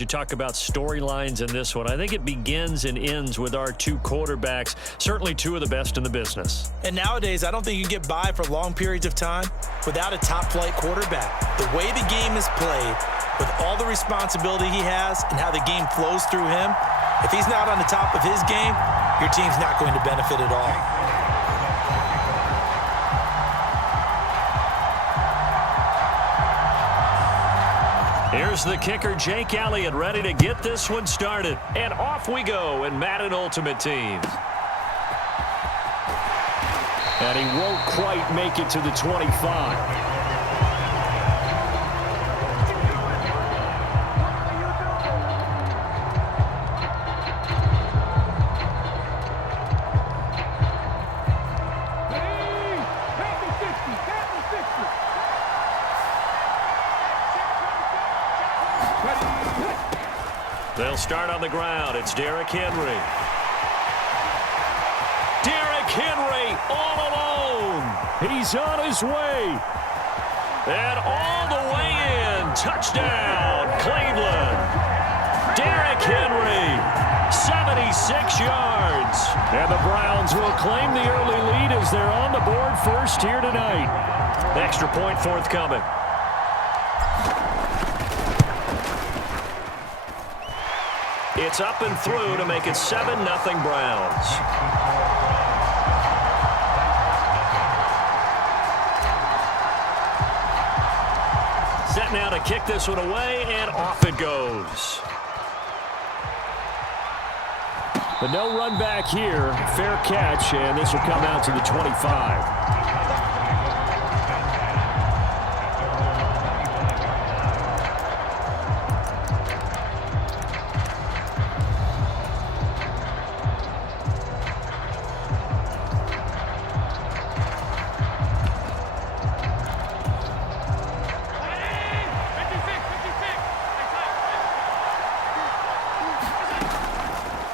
You talk about storylines in this one. I think it begins and ends with our two quarterbacks, certainly two of the best in the business. And nowadays, I don't think you can get by for long periods of time without a top-flight quarterback. The way the game is played, with all the responsibility he has and how the game flows through him, if he's not on the top of his game, your team's not going to benefit at all. Here's the kicker, Jake Elliott, ready to get this one started. And off we go in Madden Ultimate Team. And he won't quite make it to the 25. They'll start on the ground. It's Derrick Henry. Derrick Henry all alone. He's on his way. And all the way in. Touchdown, Cleveland. Derrick Henry, 76 yards. And the Browns will claim the early lead as they're on the board first here tonight. Extra point forthcoming. It's up and through to make it 7-0 Browns. Set now to kick this one away, and off it goes. But no run back here. Fair catch, and this will come out to the 25.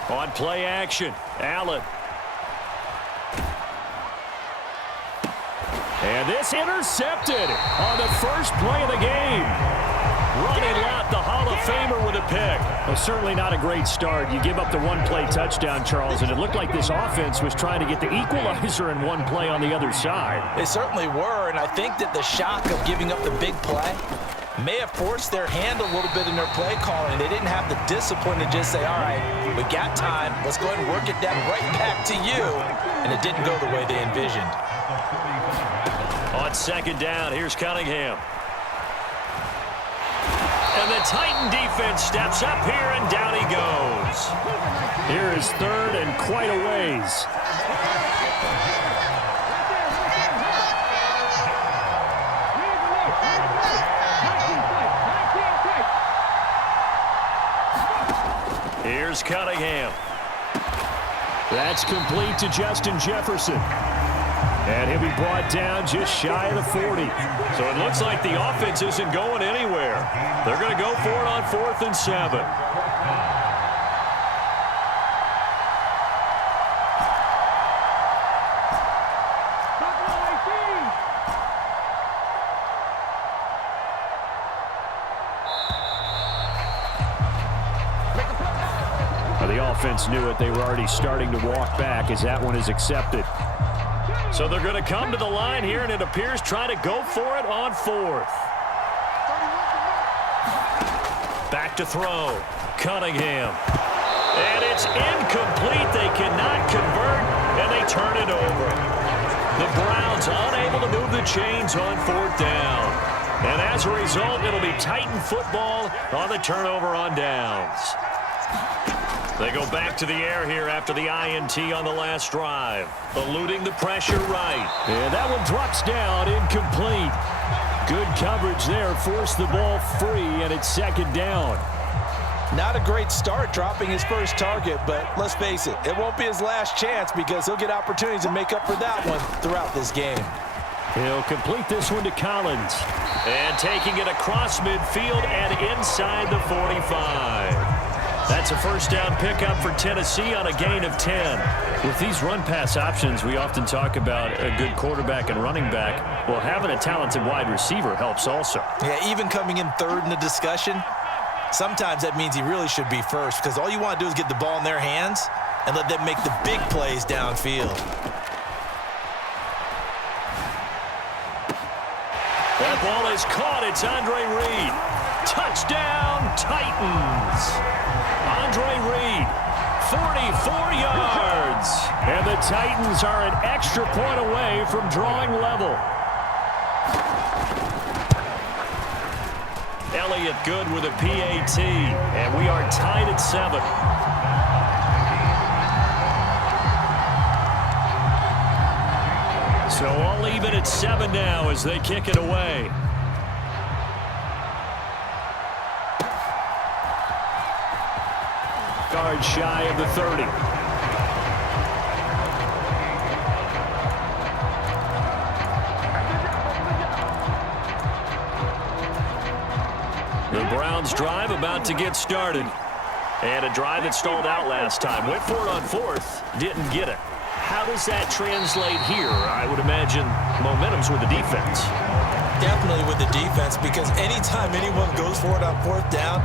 On play action, Allen. And this intercepted on the first play of the game. Running Lott, the Hall of Famer, with a pick. Well, certainly not a great start. You give up the one-play touchdown, Charles, and it looked like this offense was trying to get the equalizer in one play on the other side. They certainly were, and I think that the shock of giving up the big play may have forced their hand a little bit in their play calling. They didn't have the discipline to just say, all right, we got time. Let's go ahead and work it down right back to you. And it didn't go the way they envisioned. On second down, here's Cunningham. And the Titan defense steps up here, and down he goes. Here is third and quite a ways. Here's Cunningham. That's complete to Justin Jefferson. And he'll be brought down just shy of the 40. So it looks like the offense isn't going anywhere. They're going to go for it on 4th and 7. The offense knew it. They were already starting to walk back as that one is accepted. So they're going to come to the line here, and it appears trying to go for it on 4th. Back to throw. Cunningham. And it's incomplete. They cannot convert, and they turn it over. The Browns unable to move the chains on 4th down. And as a result, it'll be Titan football on the turnover on downs. They go back to the air here after the INT on the last drive. Eluding the pressure right. And that one drops down, incomplete. Good coverage there, forced the ball free, and it's second down. Not a great start dropping his first target, but let's face it, it won't be his last chance because he'll get opportunities to make up for that one throughout this game. He'll complete this one to Collins. And taking it across midfield and inside the 45. That's a first down pickup for Tennessee on a gain of 10. With these run-pass options, we often talk about a good quarterback and running back. Well, having a talented wide receiver helps also. Yeah, even coming in third in the discussion, Sometimes that means he really should be first because all you want to do is get the ball in their hands and let them make the big plays downfield. That ball is caught. It's Andre Reed. Touchdown, Titans. Andre Reed, 44 yards. And the Titans are an extra point away from drawing level. Elliott good with a PAT. And we are tied at 7. So all even at 7 now as they kick it away. Guard shy of the 30. The Browns drive about to get started. And a drive that stalled out last time. Went for it on 4th. Didn't get it. How does that translate here? I would imagine momentum's with the defense. Definitely with the defense, because anytime anyone goes for it on 4th down,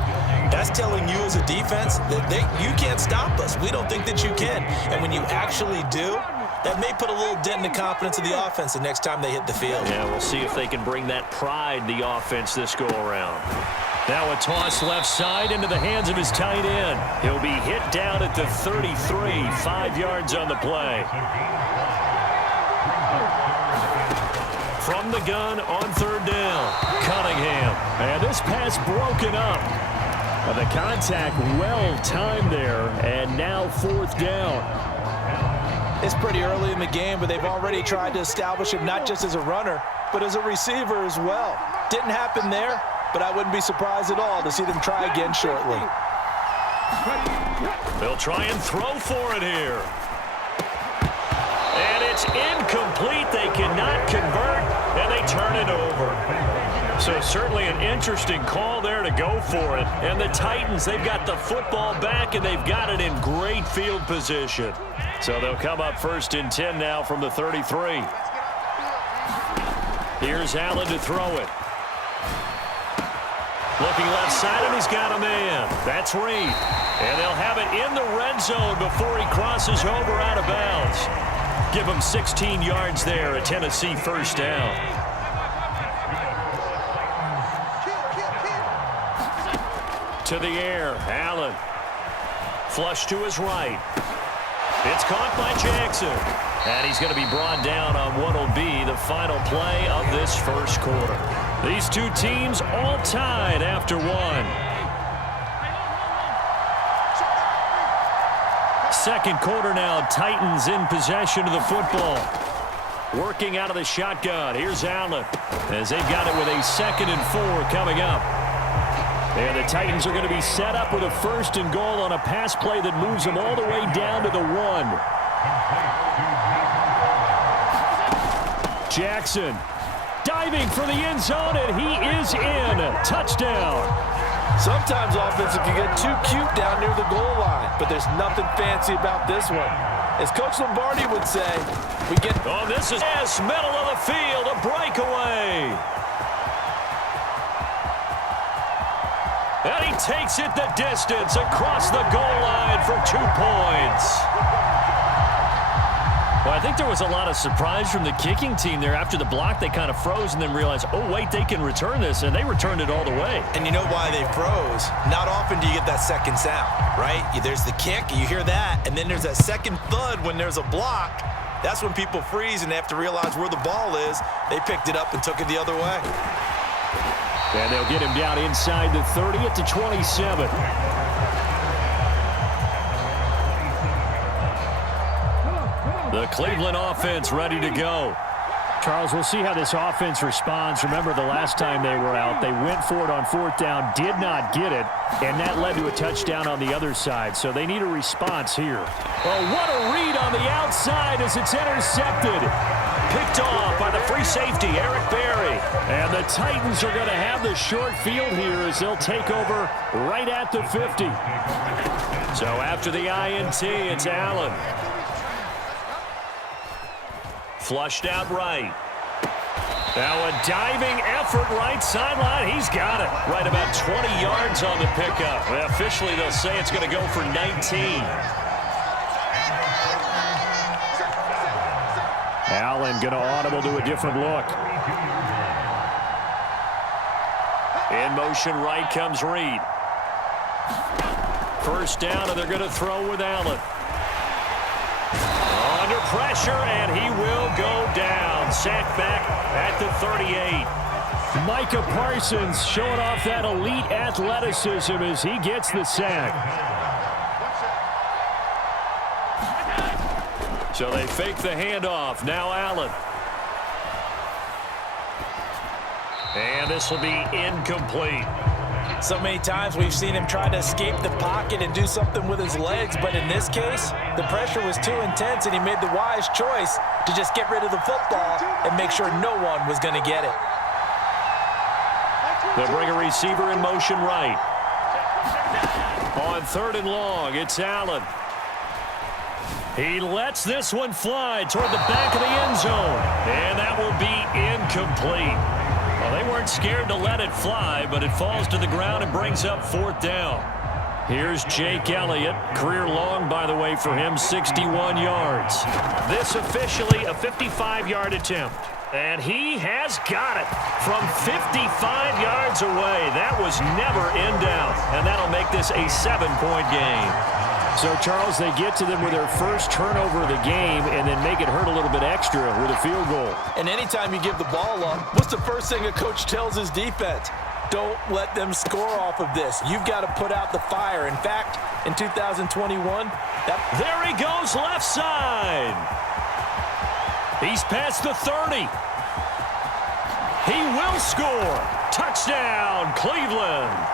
that's telling you as a defense that you can't stop us. We don't think that you can. And when you actually do, that may put a little dent in the confidence of the offense the next time they hit the field. Yeah, we'll see if they can bring that pride, the offense, this go-around. Now a toss left side into the hands of his tight end. He'll be hit down at the 33, 5 yards on the play. From the gun on 3rd down, Cunningham. And this pass broken up. The contact well timed there, and now 4th down. It's pretty early in the game, but they've already tried to establish him not just as a runner, but as a receiver as well. Didn't happen there, but I wouldn't be surprised at all to see them try again shortly. They'll try and throw for it here. And it's incomplete. They cannot convert, and they turn it over. So certainly an interesting call there to go for it. And the Titans, they've got the football back, and they've got it in great field position. So they'll come up 1st and 10 now from the 33. Here's Allen to throw it. Looking left side, and he's got a man. That's Reed. And they'll have it in the red zone before he crosses over out of bounds. Give him 16 yards there, a Tennessee 1st down. To the air, Allen. Flush to his right. It's caught by Jackson. And he's going to be brought down on what will be the final play of this 1st quarter. These two teams all tied after 1. 2nd quarter now, Titans in possession of the football. Working out of the shotgun. Here's Allen as they've got it with a 2nd and 4 coming up. And the Titans are going to be set up with a 1st and goal on a pass play that moves them all the way down to the 1. Jackson diving for the end zone, and he is in. Touchdown. Sometimes offenses can get too cute down near the goal line, but there's nothing fancy about this one. As Coach Lombardi would say, we get... Oh, this is middle of the field, a breakaway. And he takes it the distance across the goal line for 2 points. Well, I think there was a lot of surprise from the kicking team there. After the block, they kind of froze and then realized, oh, wait, they can return this, and they returned it all the way. And you know why they froze? Not often do you get that second sound, right? There's the kick, you hear that, and then there's that second thud when there's a block. That's when people freeze and they have to realize where the ball is. They picked it up and took it the other way. And they'll get him down inside the 30 at the 27. The Cleveland offense ready to go. Charles, we'll see how this offense responds. Remember the last time they were out, they went for it on 4th down, did not get it, and that led to a touchdown on the other side. So they need a response here. Oh, what a read on the outside as it's intercepted. Picked off by the free safety, Eric Berry. And the Titans are going to have the short field here as they'll take over right at the 50. So after the INT, it's Allen. Flushed out right. Now a diving effort right sideline. He's got it. Right about 20 yards on the pickup. Well, officially, they'll say it's going to go for 19. Allen going to audible to a different look. In motion right comes Reed. First down, and they're going to throw with Allen. Under pressure, and he will go down. Sacked back at the 38. Micah Parsons showing off that elite athleticism as he gets the sack. So they fake the handoff. Now Allen. And this will be incomplete. So many times we've seen him try to escape the pocket and do something with his legs, but in this case, the pressure was too intense, and he made the wise choice to just get rid of the football and make sure no one was going to get it. They'll bring a receiver in motion right. On 3rd and long, it's Allen. He lets this one fly toward the back of the end zone, and that will be incomplete. Well, they weren't scared to let it fly, but it falls to the ground and brings up 4th down. Here's Jake Elliott. Career long, by the way, for him, 61 yards. This officially a 55-yard attempt. And he has got it from 55 yards away. That was never in doubt. And that'll make this a 7-point game. So, Charles, they get to them with their first turnover of the game and then make it hurt a little bit extra with a field goal. And anytime you give the ball up, what's the first thing a coach tells his defense? Don't let them score off of this. You've got to put out the fire. In fact, in 2021, there he goes left side. He's past the 30. He will score. Touchdown, Cleveland.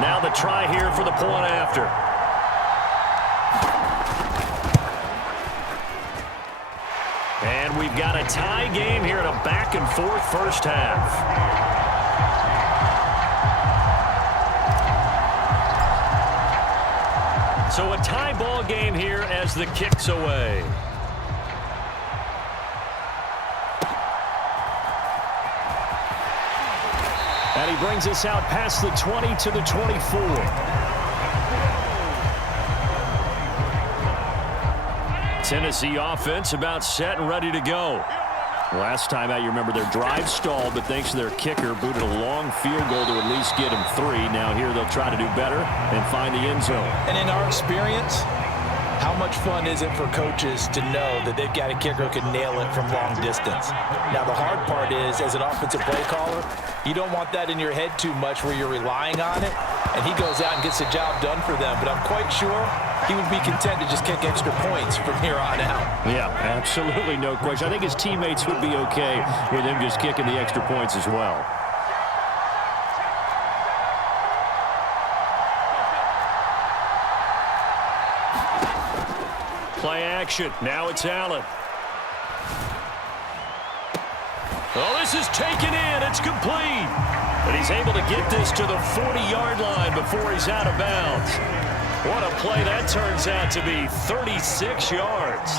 Now the try here for the point after. And we've got a tie game here in a back-and-forth first half. So a tie ball game here as the kick's away. And he brings us out past the 20 to the 24. Tennessee offense about set and ready to go. Last time out, you remember their drive stalled, but thanks to their kicker, booted a long field goal to at least get him 3. Now here they'll try to do better and find the end zone. And in our experience, how much fun is it for coaches to know that they've got a kicker who can nail it from long distance? Now, the hard part is, as an offensive play caller, you don't want that in your head too much where you're relying on it, and he goes out and gets the job done for them. But I'm quite sure he would be content to just kick extra points from here on out. Yeah, absolutely no question. I think his teammates would be okay with him just kicking the extra points as well. Play action. Now it's Allen. Oh, this is taken in. It's complete. But he's able to get this to the 40-yard line before he's out of bounds. What a play that turns out to be, 36 yards.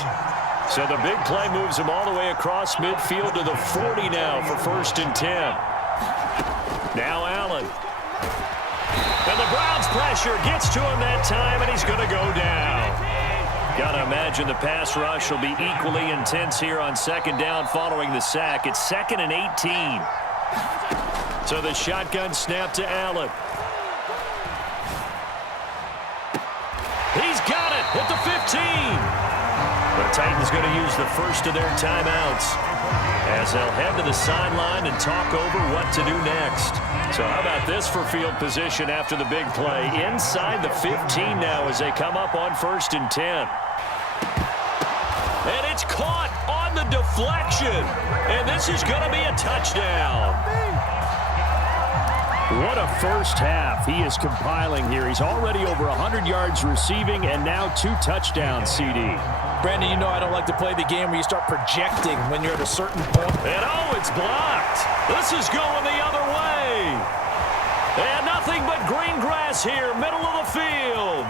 So the big play moves him all the way across midfield to the 40 now for 1st and 10. Now Allen. And the Browns pressure gets to him that time, and he's going to go down. Got to imagine the pass rush will be equally intense here on 2nd down following the sack. It's 2nd and 18. So the shotgun snap to Allen. He's got it at the 15. The Titans going to use the first of their timeouts as they'll head to the sideline and talk over what to do next. So how about this for field position after the big play? Inside the 15 now as they come up on 1st and 10. And it's caught on the deflection. And this is going to be a touchdown. What a first half he is compiling here. He's already over 100 yards receiving and now 2 touchdowns, CD. Brandon, you know I don't like to play the game where you start projecting when you're at a certain point. And oh, it's blocked. This is going the other way. And nothing but green grass here, middle of the field.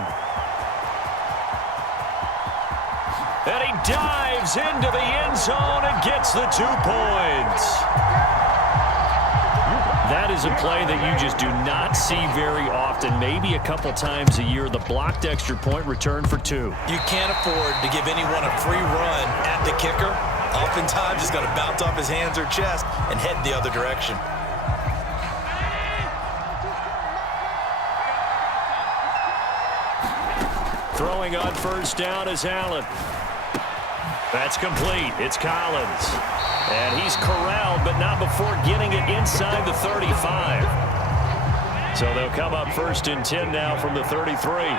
And he dives into the end zone and gets the 2 points. That is a play that you just do not see very often, maybe a couple times a year. The blocked extra point return for 2. You can't afford to give anyone a free run at the kicker. Oftentimes, he's going to bounce off his hands or chest and head the other direction. Throwing on first down is Allen. That's complete. It's Collins. And he's corralled, but not before getting it inside the 35. So they'll come up 1st and 10 now from the 33.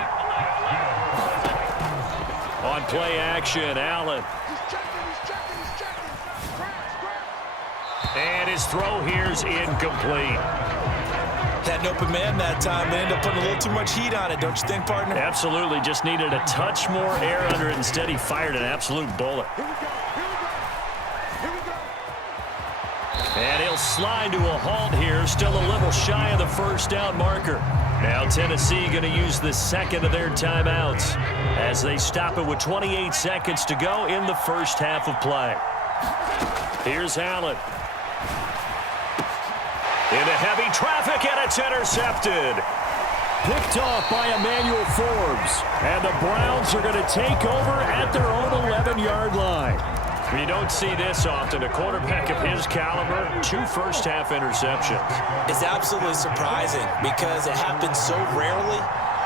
On play action, Allen. And his throw here's incomplete. Had an open man that time. They ended up putting a little too much heat on it, don't you think, partner? Absolutely. Just needed a touch more air under it. Instead, he fired an absolute bullet. And he'll slide to a halt here. Still a little shy of the first down marker. Now Tennessee going to use the second of their timeouts as they stop it with 28 seconds to go in the first half of play. Here's Allen. Into heavy traffic, and it's intercepted. Picked off by Emmanuel Forbes. And the Browns are going to take over at their own 11-yard line. You don't see this often. A quarterback of his caliber, 2 first-half interceptions. It's absolutely surprising because it happens so rarely.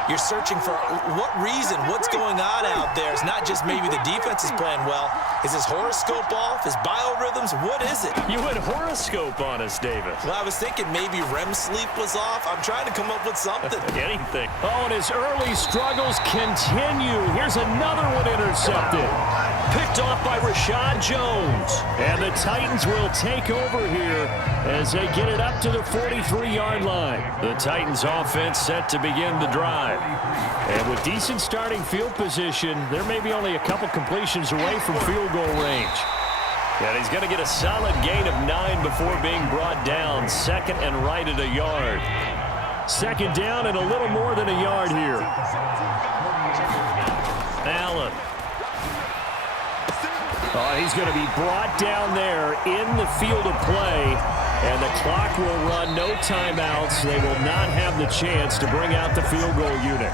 You're searching for what reason, what's going on out there. It's not just maybe the defense is playing well. Is his horoscope off? His biorhythms? What is it? You went horoscope on us, David. Well, I was thinking maybe REM sleep was off. I'm trying to come up with something. Anything. Oh, and his early struggles continue. Here's another one intercepted. Picked off by Rashad Jones. And the Titans will take over here as they get it up to the 43-yard line. The Titans offense set to begin the drive. And with decent starting field position, there may be only a couple completions away from field goal range. And he's going to get a solid gain of 9 before being brought down. Second and right at a yard. Second down and a little more than a yard here. Allen. He's going to be brought down there in the field of play. And the clock will run, no timeouts. They will not have the chance to bring out the field goal unit.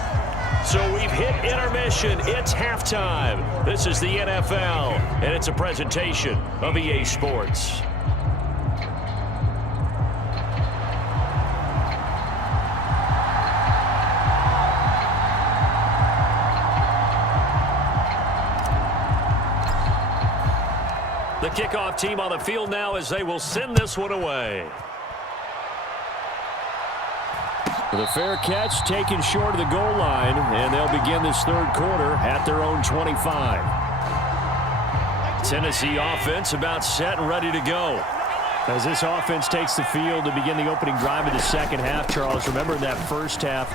So we've hit intermission. It's halftime. This is the NFL, and it's a presentation of EA Sports. The kickoff team on the field now as they will send this one away. The fair catch taken short of the goal line, and they'll begin this third quarter at their own 25. Tennessee offense about set and ready to go. As this offense takes the field to begin the opening drive of the second half, Charles, remember that first half,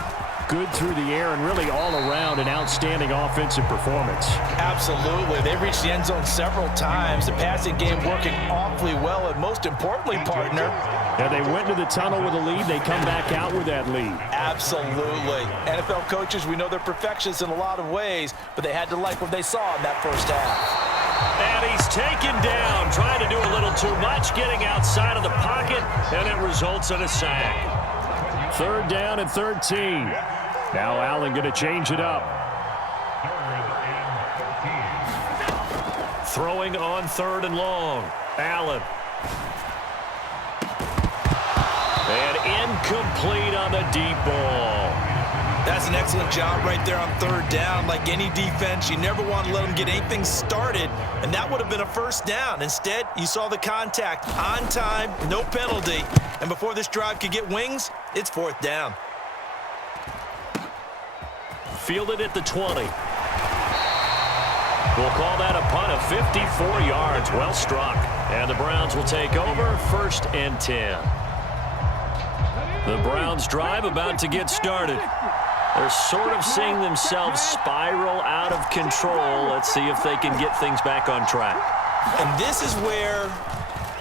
good through the air and really all around an outstanding offensive performance. Absolutely. They reached the end zone several times. The passing game working awfully well, and most importantly, partner, and they went to the tunnel with a lead. They come back out with that lead. Absolutely. NFL coaches, we know they're perfectionists in a lot of ways, but they had to like what they saw in that first half. And he's taken down, trying to do a little too much, getting outside of the pocket, and it results in a sack. Third down and 13. Now Allen going to change it up. Throwing on 3rd and long. Allen. And incomplete on the deep ball. That's an excellent job right there on 3rd down. Like any defense, you never want to let them get anything started, and that would have been a first down. Instead, you saw the contact on time, no penalty, and before this drive could get wings, it's 4th down. Fielded at the 20. We'll call that a punt of 54 yards. Well struck. And the Browns will take over 1st and 10. The Browns drive about to get started. They're sort of seeing themselves spiral out of control. Let's see if they can get things back on track. And this is where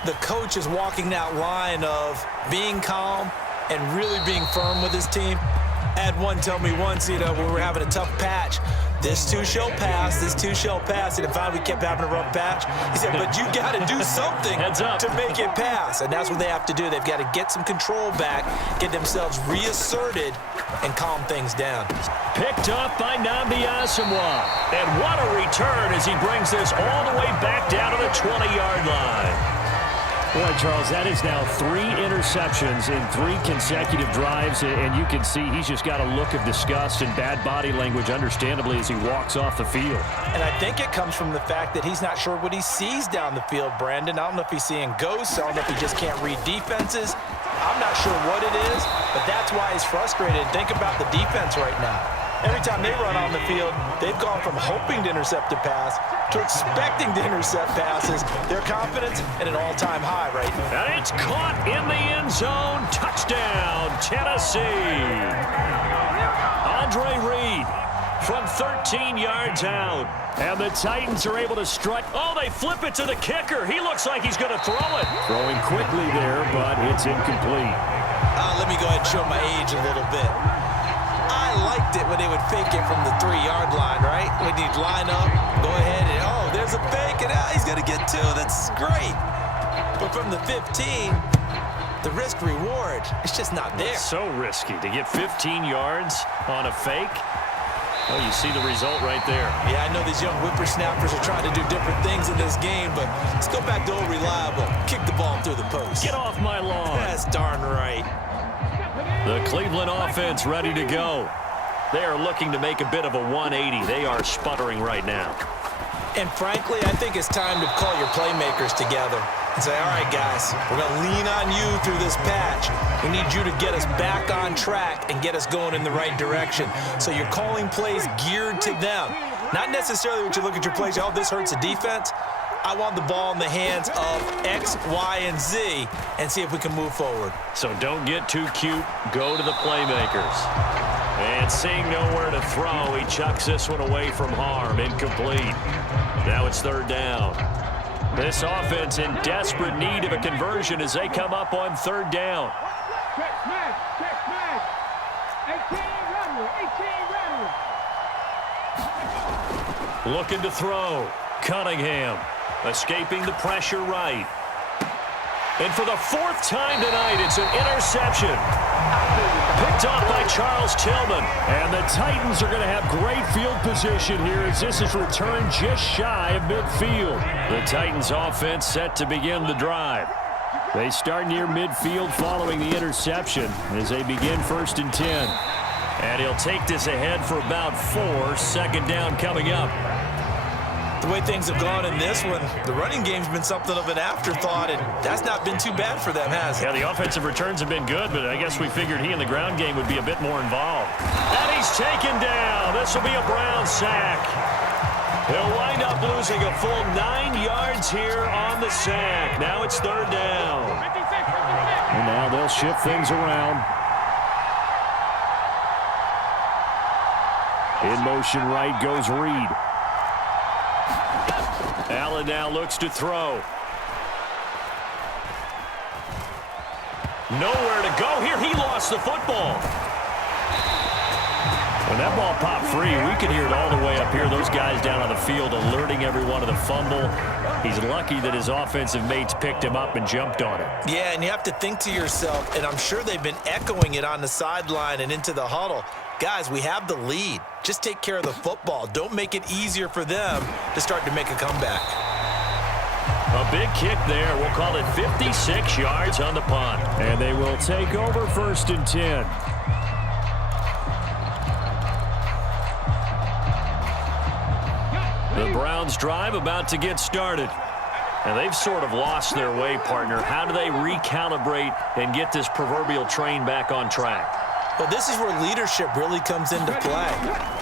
the coach is walking that line of being calm and really being firm with his team. I had one tell me once, when we were having a tough patch, this too shall pass, this too shall pass. And finally we kept having a rough patch. He said, but you got to do something to make it pass. And that's what they have to do. They've got to get some control back, get themselves reasserted, and calm things down. Picked up by Nnamdi Asomugha. And what a return as he brings this all the way back down to the 20-yard line. Boy, Charles, that is now 3 interceptions in 3 consecutive drives, and you can see he's just got a look of disgust and bad body language, understandably, as he walks off the field. And I think it comes from the fact that he's not sure what he sees down the field, Brandon. I don't know if he's seeing ghosts. I don't know if he just can't read defenses. I'm not sure what it is, but that's why he's frustrated. Think about the defense right now. Every time they run on the field, they've gone from hoping to intercept a pass to expecting to intercept passes. Their confidence at an all-time high right now. And it's caught in the end zone. Touchdown, Tennessee. Andre Reed from 13 yards out. And the Titans are able to strike. Oh, they flip it to the kicker. He looks like he's going to throw it. Throwing quickly there, but it's incomplete. Let me go ahead and show my age a little bit. I liked it when they would fake it from the 3-yard line, right? When you'd line up, go ahead and, oh, there's a fake, and he's going to get 2. That's great. But from the 15, the risk-reward, it's just not there. It's so risky to get 15 yards on a fake. Oh, you see the result right there. Yeah, I know these young whippersnappers are trying to do different things in this game, but let's go back to old reliable. Kick the ball through the post. Get off my lawn. That's darn right. The Cleveland offense ready to go. They are looking to make a bit of a 180. They are sputtering right now. And frankly, I think it's time to call your playmakers together and say, all right, guys, we're going to lean on you through this patch. We need you to get us back on track and get us going in the right direction. So you're calling plays geared to them. Not necessarily what you look at your plays, oh, this hurts the defense. I want the ball in the hands of X, Y, and Z and see if we can move forward. So don't get too cute. Go to the playmakers. And seeing nowhere to throw, he chucks this one away from harm. Incomplete. Now it's 3rd down. This offense in desperate need of a conversion as they come up on 3rd down. Looking to throw. Cunningham escaping the pressure right. And for the 4th time tonight, it's an interception. Picked off by Charles Tillman. And the Titans are going to have great field position here as this is returned just shy of midfield. The Titans offense set to begin the drive. They start near midfield following the interception as they begin 1st and 10. And he'll take this ahead for about 4. 2nd down coming up. The way things have gone in this one, the running game's been something of an afterthought, and that's not been too bad for them, has it? Yeah, the offensive returns have been good, but I guess we figured he in the ground game would be a bit more involved. And he's taken down. This will be a Brown sack. They'll wind up losing a full 9 yards here on the sack. Now it's 3rd down. And now they'll shift things around. In motion right goes Reed. Allen now looks to throw. Nowhere to go here. He lost the football. When that ball popped free, we could hear it all the way up here. Those guys down on the field alerting everyone of the fumble. He's lucky that his offensive mates picked him up and jumped on it. Yeah, and you have to think to yourself, and I'm sure they've been echoing it on the sideline and into the huddle. Guys, we have the lead. Just take care of the football. Don't make it easier for them to start to make a comeback. A big kick there. We'll call it 56 yards on the punt. And they will take over 1st and 10. The Browns drive about to get started. And they've sort of lost their way, partner. How do they recalibrate and get this proverbial train back on track? Well, this is where leadership really comes into play.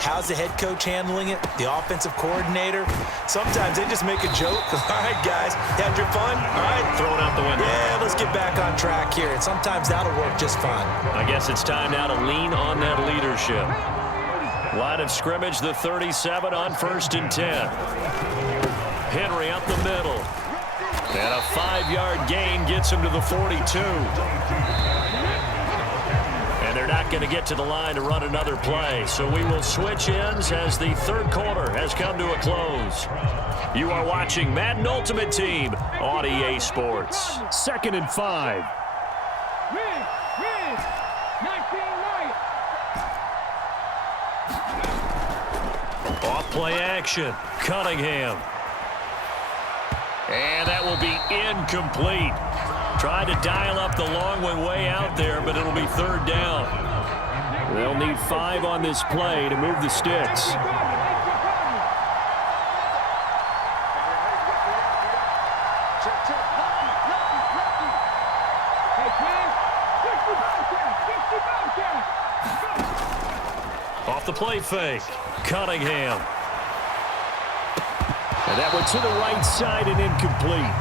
How's the head coach handling it? The offensive coordinator? Sometimes they just make a joke. All right, guys, had your fun? All right. Throw it out the window. Yeah, let's get back on track here. And sometimes that'll work just fine. I guess it's time now to lean on that leadership. Line of scrimmage, the 37 on 1st and 10. Henry up the middle. And a 5-yard gain gets him to the 42. And they're they're not going to get to the line to run another play. So we will switch ends as the third quarter has come to a close. You are watching Madden Ultimate Team on EA Sports. 2nd and 5. Off play action. Cunningham. And that will be incomplete. Tried to dial up the long one way out there, but it'll be third down. They'll need 5 on this play to move the sticks. Off the play fake. Cunningham. And that went to the right side and incomplete.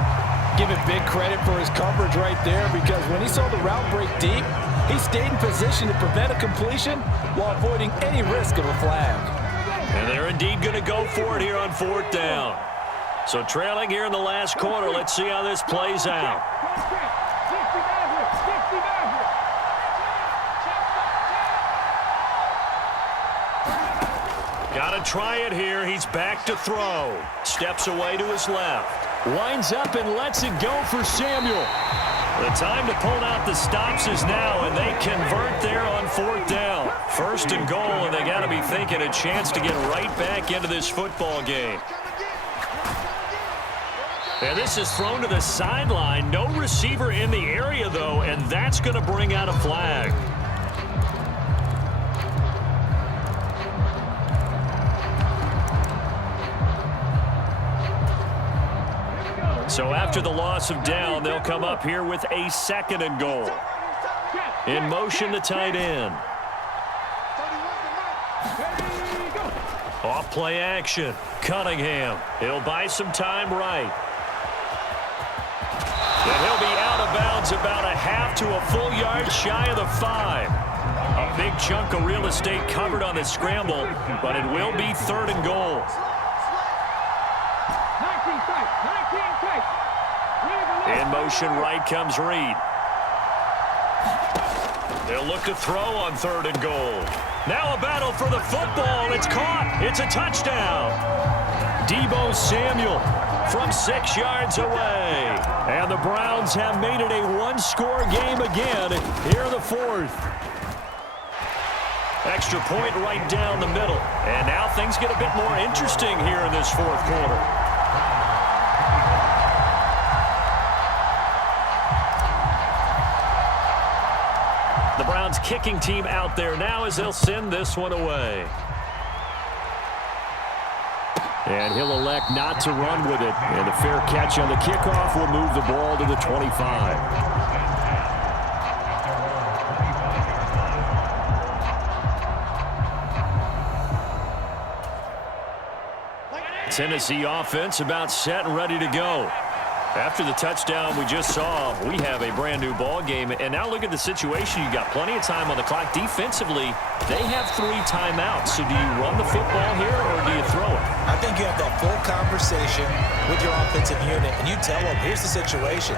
Give him big credit for his coverage right there, because when he saw the route break deep, he stayed in position to prevent a completion while avoiding any risk of a flag. And they're indeed going to go for it here on 4th down. So trailing here in the last quarter, let's see how this plays out. Got to try it here. He's back to throw. Steps away to his left. Winds up and lets it go for Samuel. The time to pull out the stops is now, and they convert there on 4th down. 1st and goal, and they got to be thinking a chance to get right back into this football game. And this is thrown to the sideline. No receiver in the area, though, and that's going to bring out a flag. So after the loss of down, they'll come up here with a 2nd and goal. In motion, the tight end. Off play action. Cunningham. He'll buy some time right. And he'll be out of bounds about a half to a full yard shy of the 5. A big chunk of real estate covered on the scramble, but it will be 3rd and goal. In motion, right comes Reed. They'll look to throw on 3rd and goal. Now a battle for the football. It's caught. It's a touchdown. Deebo Samuel from 6 yards away. And the Browns have made it a one-score game again here in the 4th. Extra point right down the middle. And now things get a bit more interesting here in this 4th quarter. The Browns kicking team out there now as they'll send this one away. And he'll elect not to run with it. And a fair catch on the kickoff will move the ball to the 25. Tennessee offense about set and ready to go. After the touchdown we just saw, we have a brand-new ball game. And now look at the situation. You got plenty of time on the clock. Defensively, they have 3 timeouts. So do you run the football here or do you throw it? I think you have that full conversation with your offensive unit, and you tell them, here's the situation.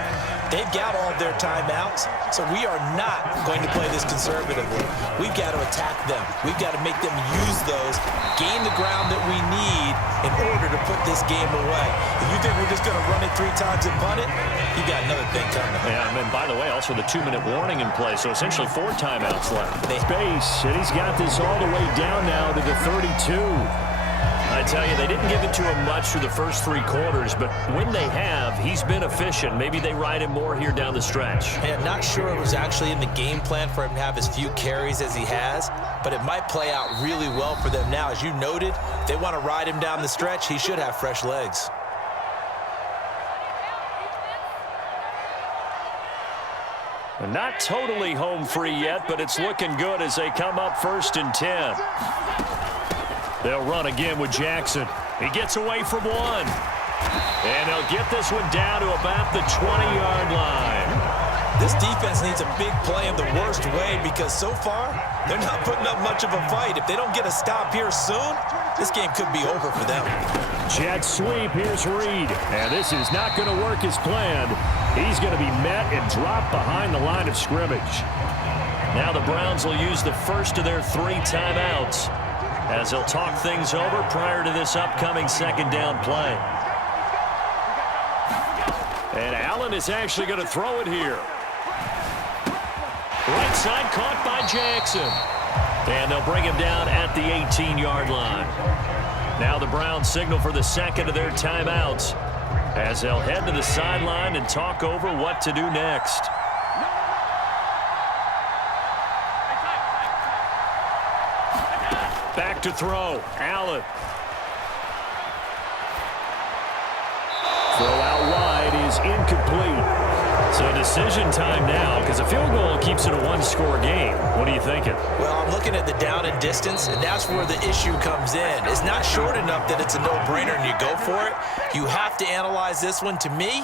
They've got all of their timeouts, so we are not going to play this conservatively. We've got to attack them. We've got to make them use those, gain the ground that we need in order to put this game away. If you think we're just going to run it 3 times and punt it, you got another thing coming. Yeah, and by the way, also the 2-minute warning in play, so essentially 4 timeouts left. Space, and he's got this all the way down now to the 32. I tell you, they didn't give it to him much through the first 3 quarters, but when they have, he's been efficient. Maybe they ride him more here down the stretch. And I'm not sure it was actually in the game plan for him to have as few carries as he has, but it might play out really well for them now. As you noted, if they want to ride him down the stretch, he should have fresh legs. Not totally home free yet, but it's looking good as they come up 1st and 10. They'll run again with Jackson. He gets away from 1. And they'll get this one down to about the 20-yard line. This defense needs a big play in the worst way because so far, they're not putting up much of a fight. If they don't get a stop here soon, this game could be over for them. Jet sweep, here's Reed. And this is not going to work as planned. He's going to be met and dropped behind the line of scrimmage. Now the Browns will use the first of their 3 timeouts as they'll talk things over prior to this upcoming second down play. And Allen is actually going to throw it here. Right side caught by Jackson. And they'll bring him down at the 18-yard line. Now the Browns signal for the second of their timeouts as they'll head to the sideline and talk over what to do next. Back to throw. Allen. Throw out wide is incomplete. So decision time now because a field goal keeps it a one-score game. What are you thinking? Well, I'm looking at the down and distance, and that's where the issue comes in. It's not short enough that it's a no-brainer and you go for it. You have to analyze this one. To me,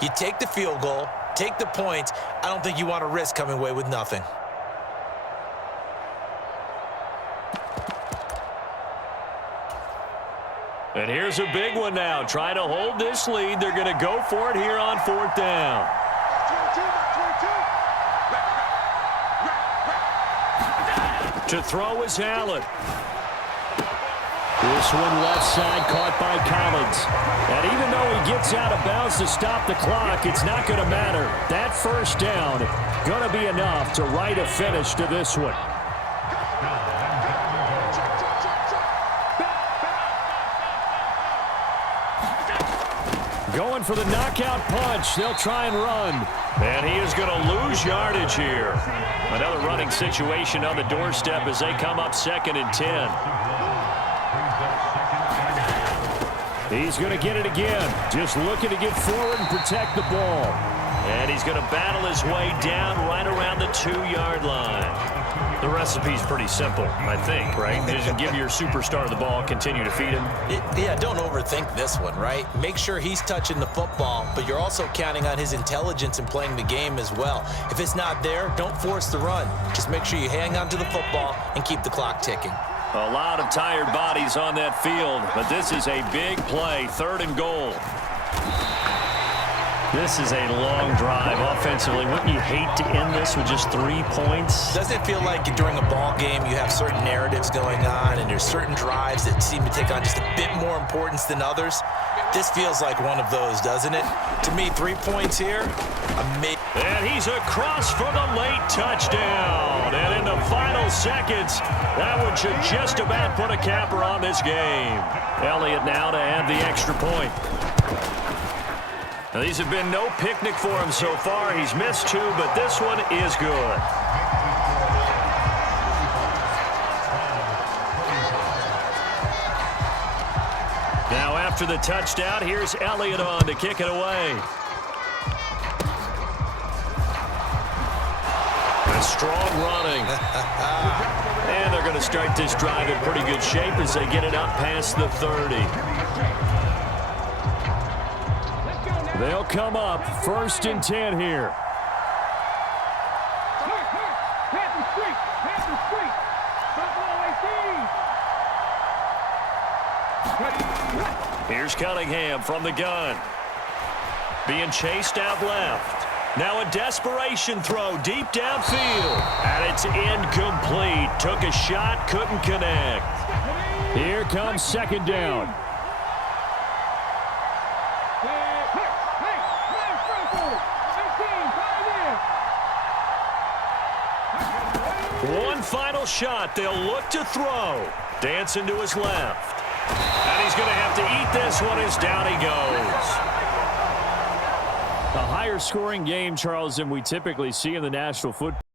you take the field goal, take the points. I don't think you want to risk coming away with nothing. And here's a big one now. Trying to hold this lead. They're going to go for it here on 4th down. To throw is Allen. This one left side caught by Collins. And even though he gets out of bounds to stop the clock, it's not going to matter. That first down going to be enough to write a finish to this one. Going for the knockout punch. They'll try and run. And he is going to lose yardage here. Another running situation on the doorstep as they come up 2nd and 10. He's going to get it again. Just looking to get forward and protect the ball. And he's going to battle his way down right around the 2-yard line. The recipe's pretty simple, I think, right? Just give your superstar the ball, continue to feed him. Yeah, don't overthink this one, right? Make sure he's touching the football, but you're also counting on his intelligence in playing the game as well. If it's not there, don't force the run. Just make sure you hang on to the football and keep the clock ticking. A lot of tired bodies on that field, but this is a big play, 3rd and goal. This is a long drive offensively. Wouldn't you hate to end this with just 3 points? Doesn't it feel like during a ball game you have certain narratives going on and there's certain drives that seem to take on just a bit more importance than others? This feels like one of those, doesn't it? To me, 3 points here, amazing. And he's across for the late touchdown. And in the final seconds, that one should just about put a capper on this game. Elliott now to add the extra point. Now, these have been no picnic for him so far. He's missed 2, but this one is good. Now, after the touchdown, here's Elliott on to kick it away. A strong running. And they're going to start this drive in pretty good shape as they get it up past the 30. They'll come up 1st and 10 here. Here's Cunningham from the gun. Being chased out left. Now a desperation throw deep downfield. And it's incomplete. Took a shot, couldn't connect. Here comes 2nd down. One final shot. They'll look to throw. Dancing to his left. And he's going to have to eat this one as down he goes. A higher scoring game, Charles, than we typically see in the National Football